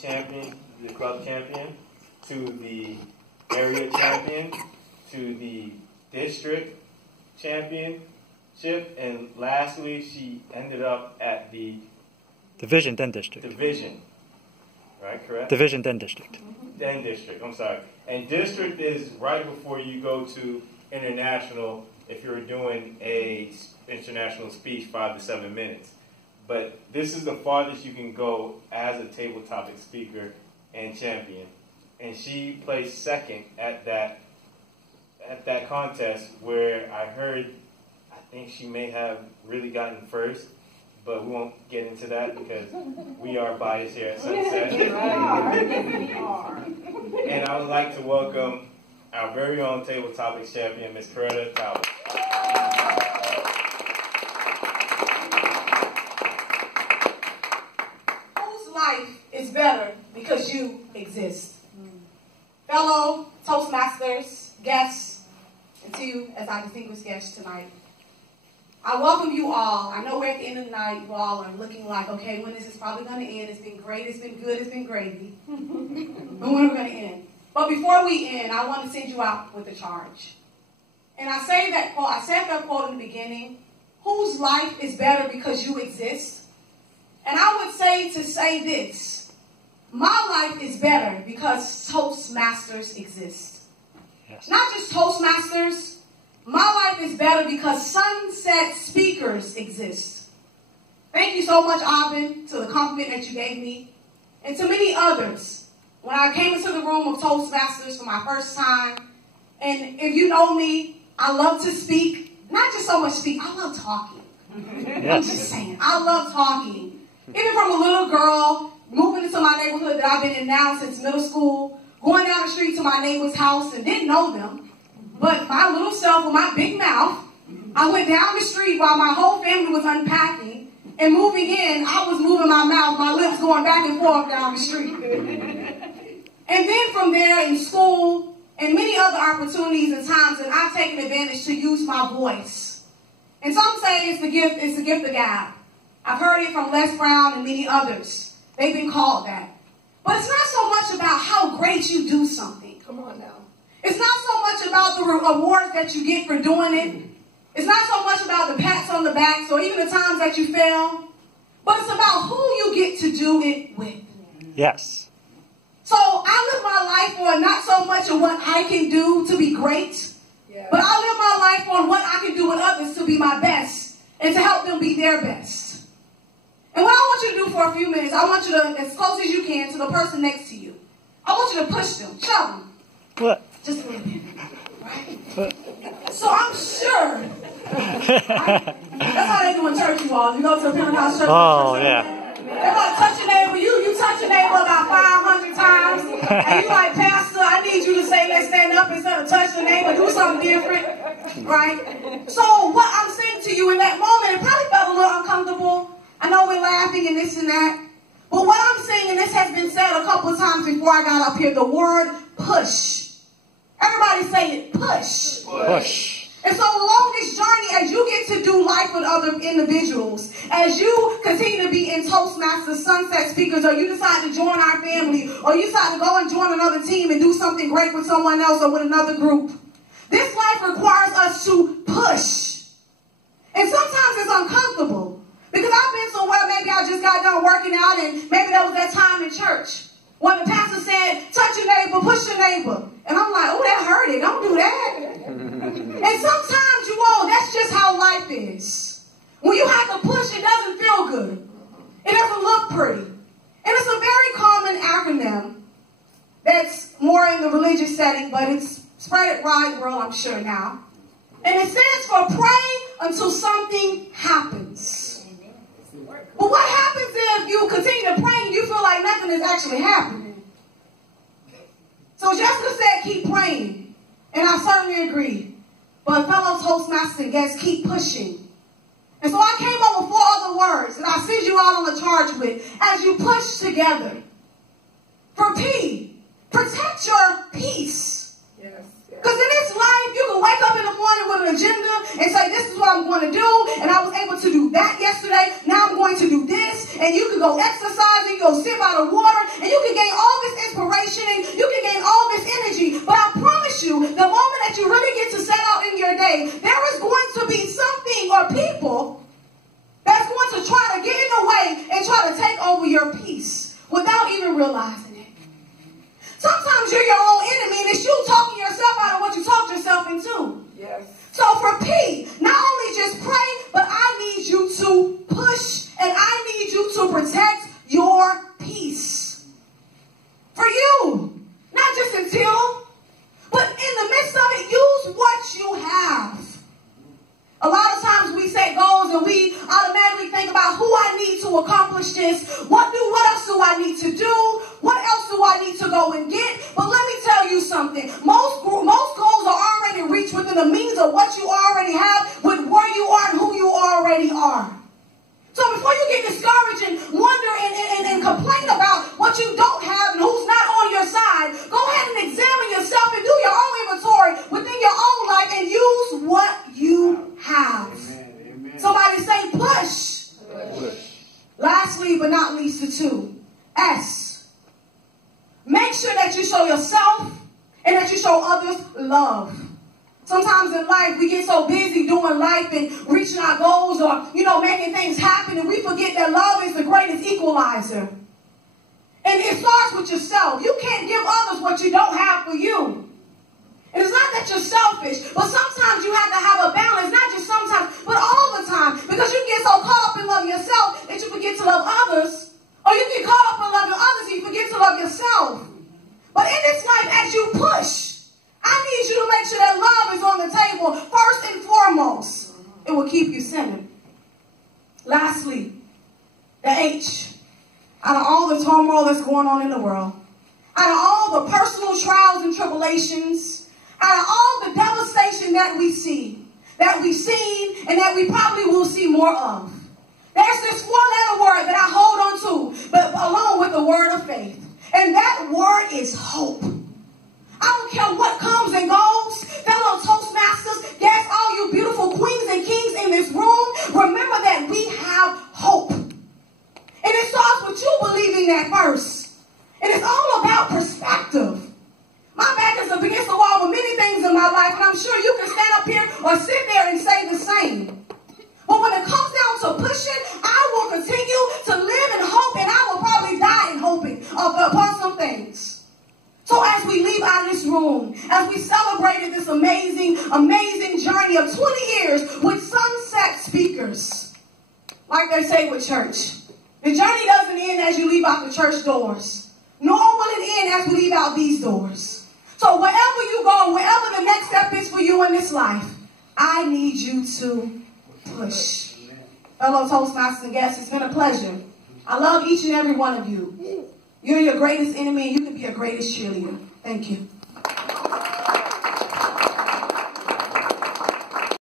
champion, to the area champion, to the district championship, and lastly, she ended up at the division, then district. Division, right? Correct. Division, then district. Then district. I'm sorry. And district is right before you go to international. If you're doing a international speech, 5 to 7 minutes. But this is the farthest you can go as a table topic speaker and champion. And she placed second at that contest, where I think she may have really gotten first, but we won't get into that because we are biased here at Sunset. And I would like to welcome our very own table topics champion, Ms. Coretta. Whose life is better because you exist? Fellow Toastmasters, guests, and to you as our distinguished guests tonight, I welcome you all. I know we're at the end of the night. You all are looking like, okay, when is this probably going to end? It's been great, it's been good, it's been gravy. But when are we going to end? But before we end, I want to send you out with a charge. And I say that quote, I said that quote in the beginning, whose life is better because you exist? And I would say this, my life is better because Toastmasters exist. Yes. Not just Toastmasters, my life is better because Sunset speakers exist. Thank you so much, Abin, to the compliment that you gave me, and to many others. When I came into the room of Toastmasters for my first time, and if you know me, I love to speak. Not just so much speak, I love talking. Yes. I'm just saying, I love talking. Even from a little girl, moving into my neighborhood that I've been in now since middle school, going down the street to my neighbor's house and didn't know them. But my little self with my big mouth, I went down the street while my whole family was unpacking, and moving in, I was moving my mouth, my lips going back and forth down the street. And then from there in school and many other opportunities and times that I've taken advantage to use my voice. And some say it's the gift of God. I've heard it from Les Brown and many others. They've been called that. But it's not so much about how great you do something. Come on now. It's not so much about the awards that you get for doing it. It's not so much about the pats on the back or even the times that you fail. But it's about who you get to do it with. Yes. So I live my life on not so much of what I can do to be great, but I live my life on what I can do with others to be my best and to help them be their best. And what I want you to do for a few minutes, I want you to, as close as you can to the person next to you, I want you to push them, shove them. What? Just a little bit. Right? What? So I'm sure. Right? That's how they do in church, you all. You go to a Pentecostal church. Oh, yeah. They're going to touch your neighbor. You touch your neighbor about 500 times. And you like, Pastor, I need you to say, let's stand up instead of touch the neighbor. Do something different. Right? So what I'm saying to you in that moment, it probably felt a little uncomfortable. I know we're laughing and this and that. But what I'm saying, and this has been said a couple of times before I got up here, the word push. Everybody say it, push. Push. And so along this journey, as you get to do life with other individuals, as you continue to be in Toastmasters, Sunset Speakers, or you decide to join our family, or you decide to go and join another team and do something great with someone else or with another group, this life requires us to push. And sometimes it's uncomfortable. Because I've been somewhere, maybe I just got done working out, and maybe that was that time in church when the pastor said, touch your neighbor, push your neighbor. And I'm like, oh, that hurt it. Don't do that. And sometimes, you all, that's just how life is. When you have to push, it doesn't feel good. It doesn't look pretty. And it's a very common acronym that's more in the religious setting, but it's spread wide world, I'm sure now. And it stands for pray until something happens. But what happens if you continue to pray and you feel like nothing is actually happening? So Jessica said, keep praying. And I certainly agree. But fellow Toastmasters and guests, keep pushing. And so I came up with 4 other words that I send you out on the charge with as you push together. For P, protect your peace. Yes. Because in this life, you can wake up in the morning with an agenda and say, this is what I'm going to do, and I was able to do that yesterday, now I'm going to do this, and you can go exercise, and you go sit by the water, and you can realizing it. Sometimes you're your own enemy, and it's you talking yourself out of what you talked yourself into. Yes. So for P, not only just pray, but I need you to push, and I need you to protect your peace. For you. Not just until, but in the midst of it, use what you have. A lot of times we set goals and we automatically think about who I need to accomplish this. What else do I need to do? What else do I need to go and get? But let me tell you something. Most goals are already reached within the means of what you already have, with where you are and who you already are. So before you get discouraged and wonder and complain about what you don't have and who's not on your side, go ahead and examine yourself and do your own inventory within your own life and use what you have. Amen. Amen. Somebody say push. Push. Lastly, but not least, the 2. S. Make sure that you show yourself and that you show others love. Sometimes in life, we get so busy doing life and reaching our goals or, making things happen, and we forget that love is the greatest equalizer. And it starts with yourself. You can't give others what you don't have for you. And it's not that you're selfish, but sometimes you have to have a balance, not just sometimes, but all the time. Because you get so caught up in loving yourself that you forget to love others, or you get caught up in loving others and you forget to love yourself. But in this life, as you push, I need you to make sure that love is on the table first and foremost. It will keep you centered. Lastly, the H. Out of all the turmoil that's going on in the world, out of all the personal trials and tribulations, out of all the devastation that we see, that we've seen, and that we probably will see more of, there's this 4-letter word that I hold on to, but along with the word of faith. And that word is hope. I don't care what comes and goes. Fellow Toastmasters, yes, all you beautiful queens and kings in this room, remember that we have hope. And it starts with you believing that first. And it's all about perspective. My back is against the wall with many things in my life, and I'm sure you can stand up here or sit there and say the same. But when it comes down to pushing, I will continue to live in hope, and I will probably die in hoping upon some things. So as we leave out of this room, as we celebrated this amazing, amazing journey of 20 years with sunset speakers, like they say with church, the journey doesn't end as you leave out the church doors, nor will it end as we leave out these doors. So wherever you go, wherever the next step is for you in this life, I need you to push. Fellow Toastmasters and guests, it's been a pleasure. I love each and every one of you. You're your greatest enemy, and you can be your greatest cheerleader. Thank you.